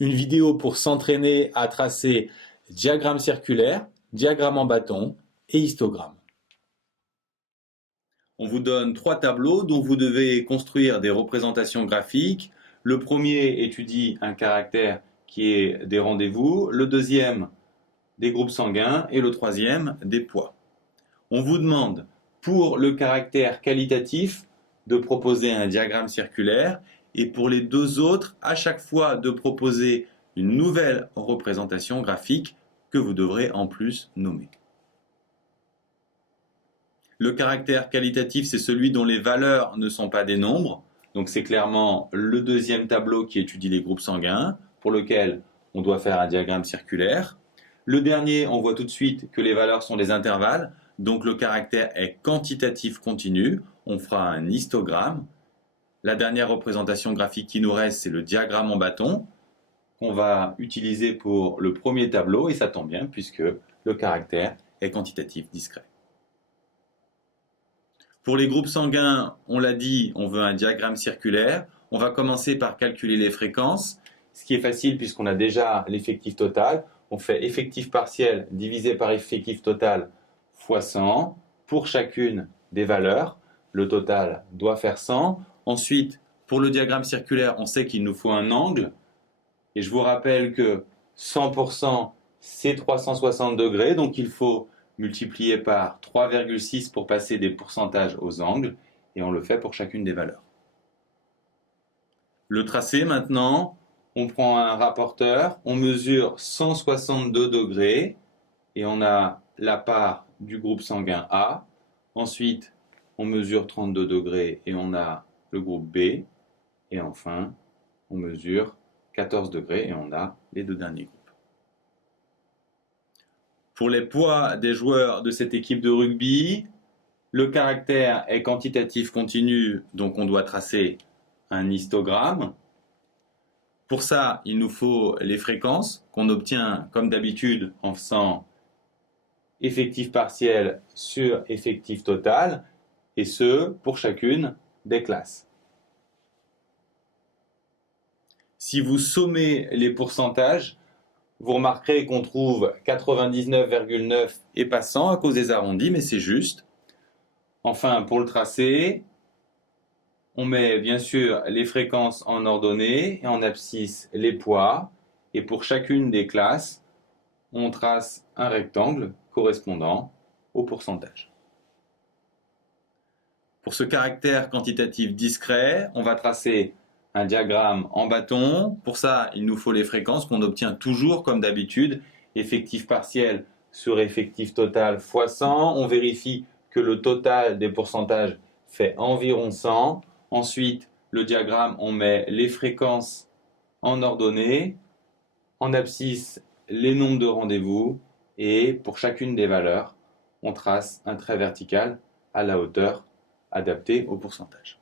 une vidéo pour s'entraîner à tracer diagramme circulaire, diagramme en bâton et histogramme. On vous donne 3 tableaux dont vous devez construire des représentations graphiques. Le premier étudie un caractère qui est des rendez-vous, le deuxième des groupes sanguins et le troisième des poids. On vous demande pour le caractère qualitatif de proposer un diagramme circulaire et pour les deux autres, à chaque fois de proposer une nouvelle représentation graphique que vous devrez en plus nommer. Le caractère qualitatif, c'est celui dont les valeurs ne sont pas des nombres. Donc c'est clairement le deuxième tableau qui étudie les groupes sanguins, pour lequel on doit faire un diagramme circulaire. Le dernier, on voit tout de suite que les valeurs sont des intervalles, donc le caractère est quantitatif continu. On fera un histogramme. La dernière représentation graphique qui nous reste, c'est le diagramme en bâton, qu'on va utiliser pour le premier tableau, et ça tombe bien puisque le caractère est quantitatif discret. Pour les groupes sanguins, on l'a dit, on veut un diagramme circulaire. On va commencer par calculer les fréquences, ce qui est facile puisqu'on a déjà l'effectif total. On fait effectif partiel divisé par effectif total fois 100 pour chacune des valeurs. Le total doit faire 100. Ensuite, pour le diagramme circulaire, on sait qu'il nous faut un angle. Et je vous rappelle que 100%, c'est 360 degrés, donc il faut multiplier par 3,6 pour passer des pourcentages aux angles, et on le fait pour chacune des valeurs. Le tracé maintenant, on prend un rapporteur, on mesure 162 degrés, et on a la part du groupe sanguin A. Ensuite, on mesure 32 degrés et on a le groupe B. Et enfin, on mesure 14 degrés et on a les deux derniers groupes. Pour les poids des joueurs de cette équipe de rugby, le caractère est quantitatif continu, donc on doit tracer un histogramme. Pour ça, il nous faut les fréquences qu'on obtient comme d'habitude en faisant effectif partiel sur effectif total, et ce pour chacune des classes. Si vous sommez les pourcentages, vous remarquerez qu'on trouve 99,9 et pas 100 à cause des arrondis, mais c'est juste. Enfin, pour le tracé, on met bien sûr les fréquences en ordonnée et en abscisse les poids. Et pour chacune des classes, on trace un rectangle correspondant au pourcentage. Pour ce caractère quantitatif discret, on va tracer un diagramme en bâton. Pour ça, il nous faut les fréquences qu'on obtient toujours comme d'habitude. Effectif partiel sur effectif total fois 100. On vérifie que le total des pourcentages fait environ 100. Ensuite, le diagramme, on met les fréquences en ordonnée. En abscisse, les nombres de rendez-vous. Et pour chacune des valeurs, on trace un trait vertical à la hauteur adaptée au pourcentage.